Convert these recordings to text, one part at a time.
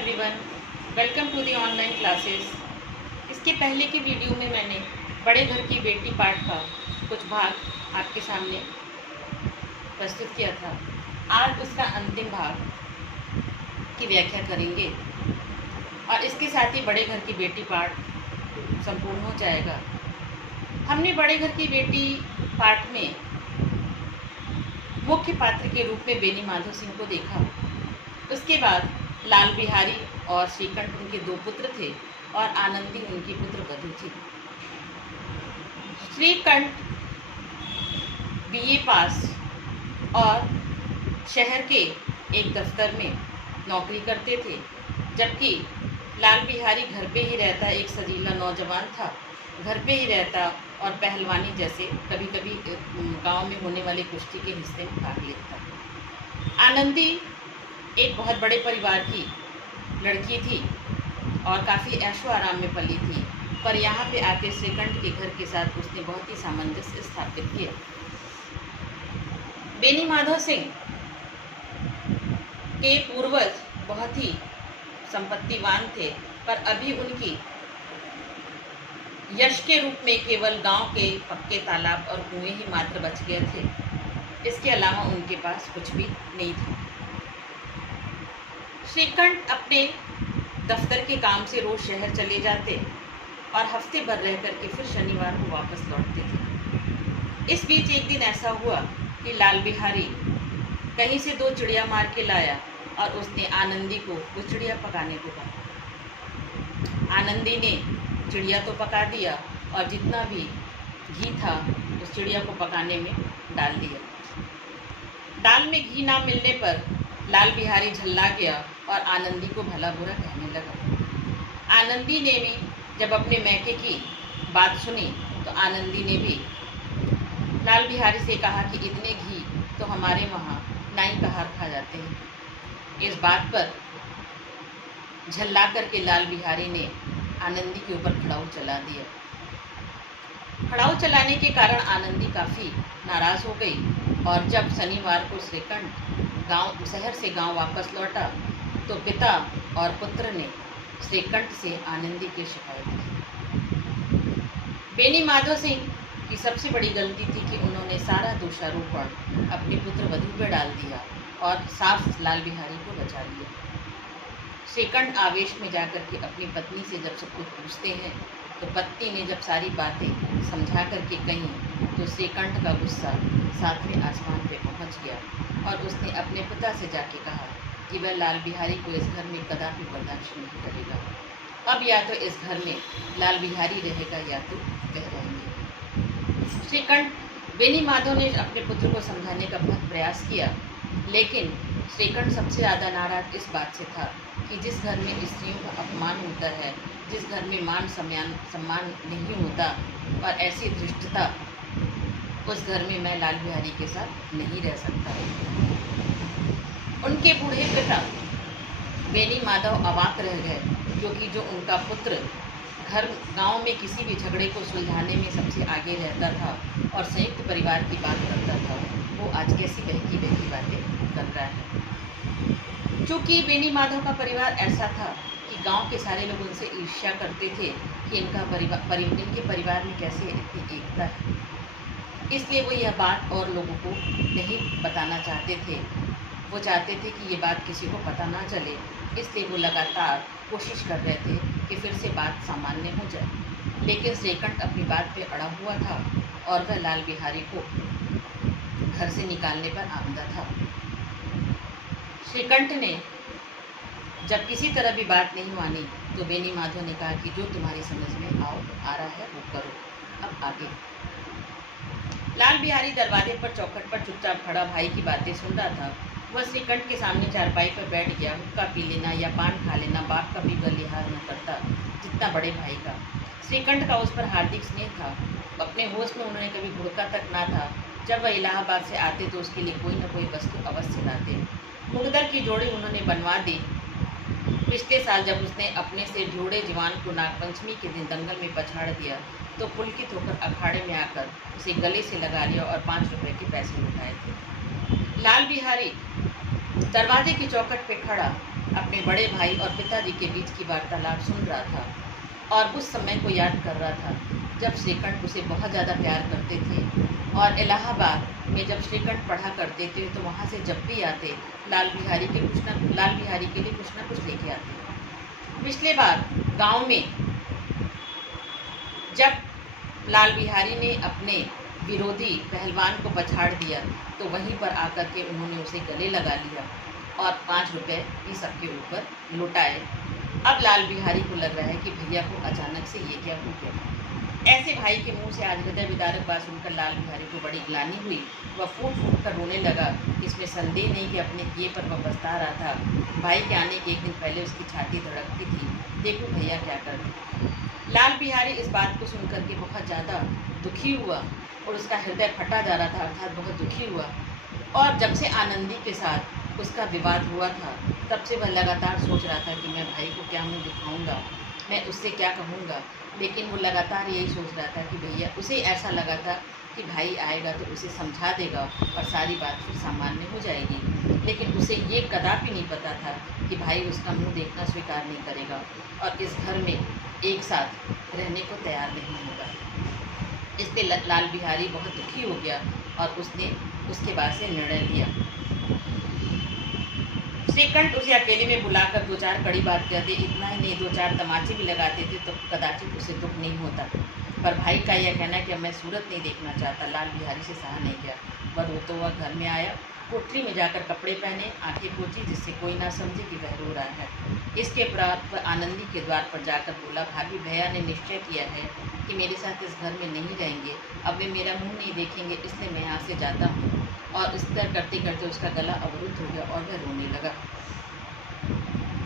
Everyone, welcome to the online classes. इसके पहले की वीडियो में मैंने बड़े घर की बेटी पाठ का कुछ भाग आपके सामने प्रस्तुत किया था। आज उसका अंतिम भाग की व्याख्या करेंगे और इसके साथ ही बड़े घर की बेटी पाठ संपूर्ण हो जाएगा। हमने बड़े घर की बेटी पाठ में मुख्य पात्र के रूप में बेनी माधव सिंह को देखा। उसके बाद लाल बिहारी और श्रीकंठ उनके दो पुत्र थे और आनंदी उनकी पुत्र वधू थी। श्रीकंठ बीए पास और शहर के एक दफ्तर में नौकरी करते थे, जबकि लाल बिहारी घर पे ही रहता, एक सजीला नौजवान था, घर पे ही रहता और पहलवानी जैसे कभी कभी गांव में होने वाले कुश्ती के हिस्से में भाग लेता। आनंदी एक बहुत बड़े परिवार की लड़की थी और काफ़ी ऐशो आराम में पली थी, पर यहाँ पे आके श्रीकंठ के घर के साथ उसने बहुत ही सामंजस्य स्थापित किया। बेनी माधव सिंह के पूर्वज बहुत ही संपत्तिवान थे, पर अभी उनकी यश के रूप में केवल गांव के पक्के तालाब और कुएं ही मात्र बच गए थे। इसके अलावा उनके पास कुछ भी नहीं था। श्रीकंठ अपने दफ्तर के काम से रोज शहर चले जाते और हफ्ते भर रह करके फिर शनिवार को वापस लौटते थे। इस बीच एक दिन ऐसा हुआ कि लाल बिहारी कहीं से दो चिड़िया मार के लाया और उसने आनंदी को वो चिड़िया पकाने को कहा। आनंदी ने चिड़िया तो पका दिया और जितना भी घी था उस चिड़िया को पकाने में डाल दिया। दाल में घी ना मिलने पर लाल बिहारी झल्ला गया और आनंदी को भला बुरा कहने लगा। आनंदी ने भी जब अपने मैके की बात सुनी तो आनंदी ने भी लाल बिहारी से कहा कि इतने घी तो हमारे वहाँ नाई का हार खा जाते हैं। इस बात पर झल्ला करके लाल बिहारी ने आनंदी के ऊपर खड़ाऊ चला दिया। खड़ाऊ चलाने के कारण आनंदी काफ़ी नाराज़ हो गई और जब शनिवार को श्रीकंठ शहर से गांव वापस लौटा तो पिता और पुत्र ने श्रीकंठ से आनंदी की शिकायत की। बेनी माधव सिंह की सबसे बड़ी गलती थी कि उन्होंने सारा दोषारोपण अपने पुत्र वधू पर डाल दिया और साफ लाल बिहारी को बचा लिया। श्रीकंठ आवेश में जाकर के अपनी पत्नी से जब सब कुछ पूछते हैं तो पत्नी ने जब सारी बातें समझा करके कही तो श्रीकंठ का गुस्सा सातवें आसमान पे पहुंच गया और उसने अपने पिता से जाके कहा कि वह लाल बिहारी को इस घर में कदापि बर्दाश्त नहीं करेगा। अब या तो इस घर में लाल बिहारी रहेगा या तो वह रहेंगे। श्रीकंठ बेनी माधव ने अपने पुत्र को समझाने का बहुत प्रयास किया, लेकिन श्रीकंठ सबसे ज़्यादा नाराज इस बात से था कि जिस घर में स्त्रियों का अपमान होता है, जिस घर में मान सम्मान नहीं होता और ऐसी धृष्टता, उस घर में मैं लाल बिहारी के साथ नहीं रह सकता। उनके बूढ़े पिता बेनी माधव अवाक रह गए, क्योंकि जो उनका पुत्र गांव में किसी भी झगड़े को सुलझाने में सबसे आगे रहता था और संयुक्त परिवार की बात करता था, वो आज कैसी बहकी बातें कर रहा है। चूँकि बेनी माधव का परिवार ऐसा था कि गांव के सारे लोग उनसे ईर्ष्या करते थे कि इनके परिवार में कैसे इतनी एकता है, इसलिए वो यह बात और लोगों को नहीं बताना चाहते थे। वो चाहते थे कि ये बात किसी को पता ना चले, इसलिए वो लगातार कोशिश कर रहे थे कि फिर से बात सामान्य हो जाए। लेकिन श्रीकंठ अपनी बात पे अड़ा हुआ था और वह लाल बिहारी को घर से निकालने पर आमदा था। श्रीकंठ ने जब किसी तरह भी बात नहीं मानी तो बेनी माधव ने कहा कि जो तुम्हारी समझ में आ रहा है वो करो, अब आगे। लाल बिहारी दरवाजे पर चौखट पर चुपचाप खड़ा भाई की बातें सुन रहा था। वह श्रीकंठ के सामने चारपाई पर बैठ गया। हुक्का पी लेना या पान खा लेना बाप का भी लिहाज न करता जितना बड़े भाई का। श्रीकंठ का उस पर हार्दिक स्नेह था। अपने होश में उन्होंने कभी घुड़का तक ना था। जब वह इलाहाबाद से आते तो उसके लिए कोई न कोई वस्तु अवश्य लाते। मुगदर की जोड़ी उन्होंने बनवा दी। पिछले साल जब उसने अपने से जोड़े जवान को नागपंचमी के दिन दंगल में पछाड़ दिया तो पुलकित होकर अखाड़े में आकर उसे गले से लगा लिया और 5 रुपए के पैसे लुटाए थे। लाल बिहारी दरवाजे की चौखट पे खड़ा अपने बड़े भाई और पिताजी के बीच की वार्तालाप सुन रहा था और उस समय को याद कर रहा था जब श्रीकंठ उसे बहुत ज़्यादा प्यार करते थे और इलाहाबाद में जब श्रीकंठ पढ़ा करते थे तो वहाँ से जब भी आते लाल बिहारी के लिए कुछ ना कुछ लेके आते। पिछले बार गांव में जब लाल बिहारी ने अपने विरोधी पहलवान को पछाड़ दिया तो वहीं पर आकर के उन्होंने उसे गले लगा लिया और 5 रुपए भी सबके ऊपर लुटाए। अब लाल बिहारी को लग रहा है कि भैया को अचानक से ये क्या हो गया। ऐसे भाई के मुंह से आज हृदय विदारक बात सुनकर लाल बिहारी को बड़ी ग्लानि हुई। वह फूट फूट कर रोने लगा। इसमें संदेह नहीं कि अपने किए पर वह पछता रहा था। भाई के आने के एक दिन पहले उसकी छाती धड़कती थी, देखो भैया क्या करते। लाल बिहारी इस बात को सुनकर के बहुत ज़्यादा दुखी हुआ और उसका हृदय फटा जा रहा था, अर्थात बहुत दुखी हुआ। और जब से आनंदी के साथ उसका विवाद हुआ था तब से वह लगातार सोच रहा था कि मैं भाई को क्या मुँह दिखाऊंगा, मैं उससे क्या कहूँगा। लेकिन वो लगातार यही सोच रहा था कि भैया, उसे ऐसा लगा था कि भाई आएगा तो उसे समझा देगा और सारी बात फिर सामान्य हो जाएगी। लेकिन उसे ये कदापि नहीं पता था कि भाई उसका मुंह देखना स्वीकार नहीं करेगा और इस घर में एक साथ रहने को तैयार नहीं होगा। इसलिए लाल बिहारी बहुत दुखी हो गया और उसने उसके बाद से निर्णय लिया। श्रीकंठ उसे अकेले में बुलाकर 2-4 कड़ी बात कहते, इतना ही नहीं 2-4 तमाचे भी लगाते थे तो कदाचित उसे दुख नहीं होता। पर भाई का यह कहना कि अब मैं सूरत नहीं देखना चाहता, लाल बिहारी से सहा नहीं गया। वह रोता हुआ घर में आया, कोठरी में जाकर कपड़े पहने, आंखें पोंछी जिससे कोई ना समझे कि वह रो रहा है। इसके उपरांत वह आनंदी के द्वार पर जाकर बोला, भाभी भैया ने निश्चय किया है कि मेरे साथ इस घर में नहीं रहेंगे, अब वे मेरा मुँह नहीं देखेंगे, इसलिए मैं यहाँ से जाता हूँ। और इस तरह करते करते उसका गला अवरुद्ध हो गया और वह रोने लगा।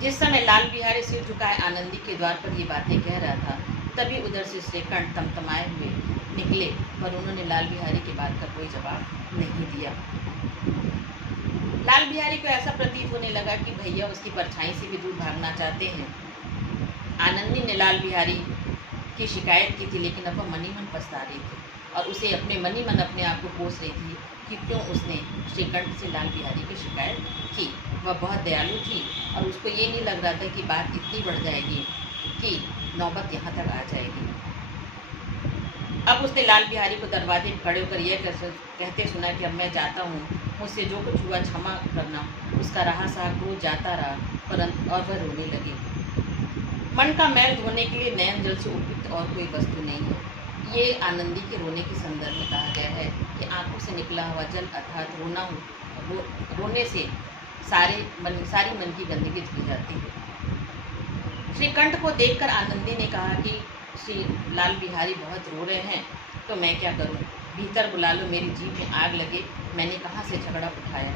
जिस समय लाल बिहारी सिर झुकाए आनंदी के द्वार पर ये बातें कह रहा था तभी उधर से श्रीकंठ तमतमाए हुए निकले, पर उन्होंने लाल बिहारी की बात का कोई जवाब नहीं दिया। लाल बिहारी को ऐसा प्रतीत होने लगा कि भैया उसकी परछाई से भी दूर भागना चाहते हैं। आनंदी ने लाल बिहारी की शिकायत की थी, लेकिन अब वह मन ही मन पछता रही थी और उसे अपने मन ही मन अपने आप को कोस रही थी कि क्यों उसने श्रीकंठ से लाल बिहारी की शिकायत की। वह बहुत दयालु थी और उसको ये नहीं लग रहा था कि बात इतनी बढ़ जाएगी कि नौबत यहाँ तक आ जाएगी। अब उसने लाल बिहारी को दरवाजे पर खड़े होकर यह कहते सुना कि अब मैं जाता हूँ, मुझसे जो कुछ हुआ क्षमा करना। उसका रहा सहा क्रोध जाता रहा, परंतु और वह रोने लगी। मन का मैल धोने के लिए नयन जल से उपयुक्त और कोई वस्तु नहीं है। ये आनंदी के रोने के संदर्भ में कहा गया है कि आंखों से निकला हुआ जल अर्थात रोने से सारी मन की गंदगी धुल जाती है। श्रीकंठ को देखकर आनंदी ने कहा कि श्री लाल बिहारी बहुत रो रहे हैं तो मैं क्या करूं? भीतर बुला लो, मेरी जीभ में आग लगे, मैंने कहाँ से झगड़ा उठाया।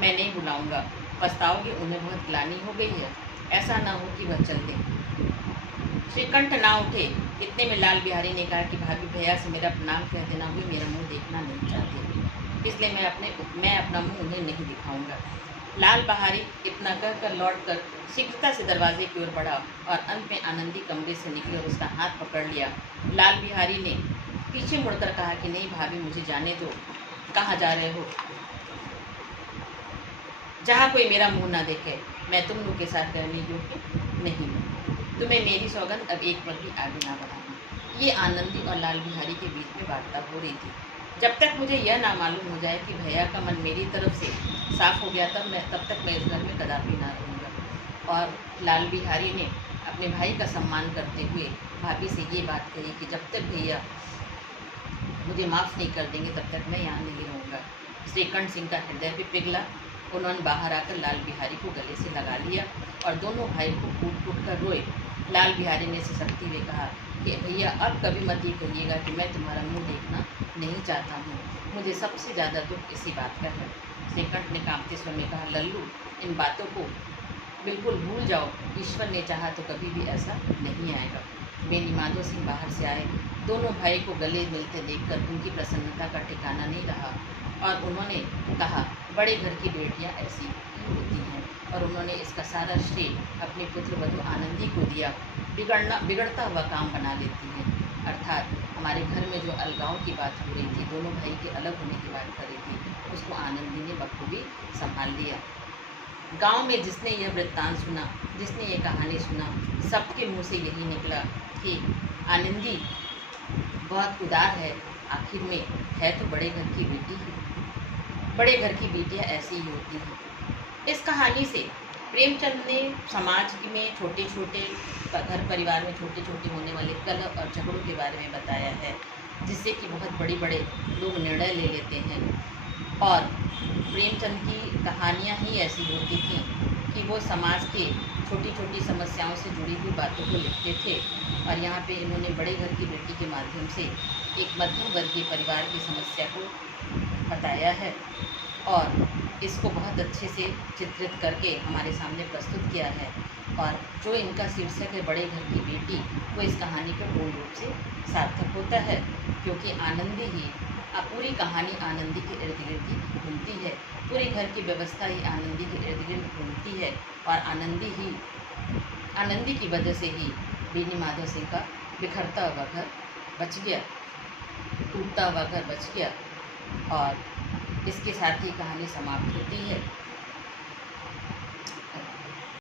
मैं नहीं बुलाऊंगा, पछताओगे, उन्हें बहुत ग्लानि हो गई है, ऐसा ना हो कि वह चल दें। श्रीकंठ ना उठे। इतने में लाल बिहारी ने कहा कि भाभी भैया से मेरा प्रणाम कह देना, हुई मेरा मुंह देखना नहीं चाहते, इसलिए मैं अपना मुंह उन्हें नहीं दिखाऊंगा। लाल बिहारी इतना कहकर लौटकर शीघ्रता से दरवाजे की ओर बढ़ा और अंत में आनंदी कमरे से निकली और उसका हाथ पकड़ लिया। लाल बिहारी ने पीछे मुड़कर कहा कि नहीं भाभी, मुझे जाने दो, कहाँ जा रहे हो? जहाँ कोई मेरा मुंह ना देखे। मैं तुम लोग के साथ रहने योग्य नहीं हूँ, तुम्हें मेरी सौगंध अब एक पल भी आगे ना बढ़ाना। ये आनंदी और लाल बिहारी के बीच में वार्ता हो रही थी। जब तक मुझे यह ना मालूम हो जाए कि भैया का मन मेरी तरफ से साफ हो गया तब तक मैं इस घर में कदापि ना रहूँगा। और लाल बिहारी ने अपने भाई का सम्मान करते हुए भाभी से ये बात कही कि जब तक भैया मुझे माफ़ नहीं कर देंगे तब तक मैं यहाँ नहीं रहूँगा। श्रीकंठ सिंह का हृदय भी पिघला। उन्होंने बाहर आकर लाल बिहारी को गले से लगा लिया और दोनों भाई को कूट कूट कर रोए। लाल बिहारी ने सिसकते हुए कहा कि भैया अब कभी मत ये कहिएगा कि मैं तुम्हारा मुंह देखना नहीं चाहता हूँ, मुझे सबसे ज़्यादा दुख इसी बात का है। श्रीकंठ ने कांपते स्वर में कहा, लल्लू, इन बातों को बिल्कुल भूल जाओ, ईश्वर ने चाहा तो कभी भी ऐसा नहीं आएगा। बेनीमाधव सिंह बाहर से आए। दोनों भाई को गले मिलते देखकर उनकी प्रसन्नता का ठिकाना नहीं रहा और उन्होंने कहा, बड़े घर की बेटियां ऐसी ही होती हैं। और उन्होंने इसका सारा श्रेय अपने पुत्र वधू आनंदी को दिया। बिगड़ता हुआ काम बना लेती हैं। अर्थात हमारे घर में जो अलगाव की बात हो रही थी, दोनों भाई के अलग होने की बात कर रही थी, उसको आनंदी ने बखूबी संभाल लिया। गांव में जिसने यह वृत्तांत सुना, जिसने ये कहानी सुना, सबके मुंह से यही निकला कि आनंदी बहुत उदार है, आखिर में है तो बड़े घर की बेटी ही। बड़े घर की बेटियां ऐसी ही होती हैं। इस कहानी से प्रेमचंद ने समाज में छोटे छोटे घर परिवार में छोटे छोटे होने वाले कलह और झगड़ों के बारे में बताया है, जिससे कि बहुत बड़े बड़े लोग निर्णय ले लेते हैं। और प्रेमचंद की कहानियाँ ही ऐसी होती थीं कि वो समाज के छोटी छोटी समस्याओं से जुड़ी हुई बातों को लिखते थे। और यहाँ पे इन्होंने बड़े घर की बेटी के माध्यम से एक मध्यम वर्गीय परिवार की समस्या को बताया है और इसको बहुत अच्छे से चित्रित करके हमारे सामने प्रस्तुत किया है। और जो इनका शीर्षक है बड़े घर की बेटी, वो इस कहानी का पूर्ण रूप से सार्थक होता है, क्योंकि आनंदी ही पूरी कहानी आनंदी के इर्द गिर्द ही घूमती है। पूरी घर की व्यवस्था ही आनंदी के इर्द गिर्द घूमती है और आनंदी की वजह से ही बेनी माधव सिंह का बिखरता हुआ घर बच गया, टूटता हुआ घर बच गया। और इसके साथ ही कहानी समाप्त होती है।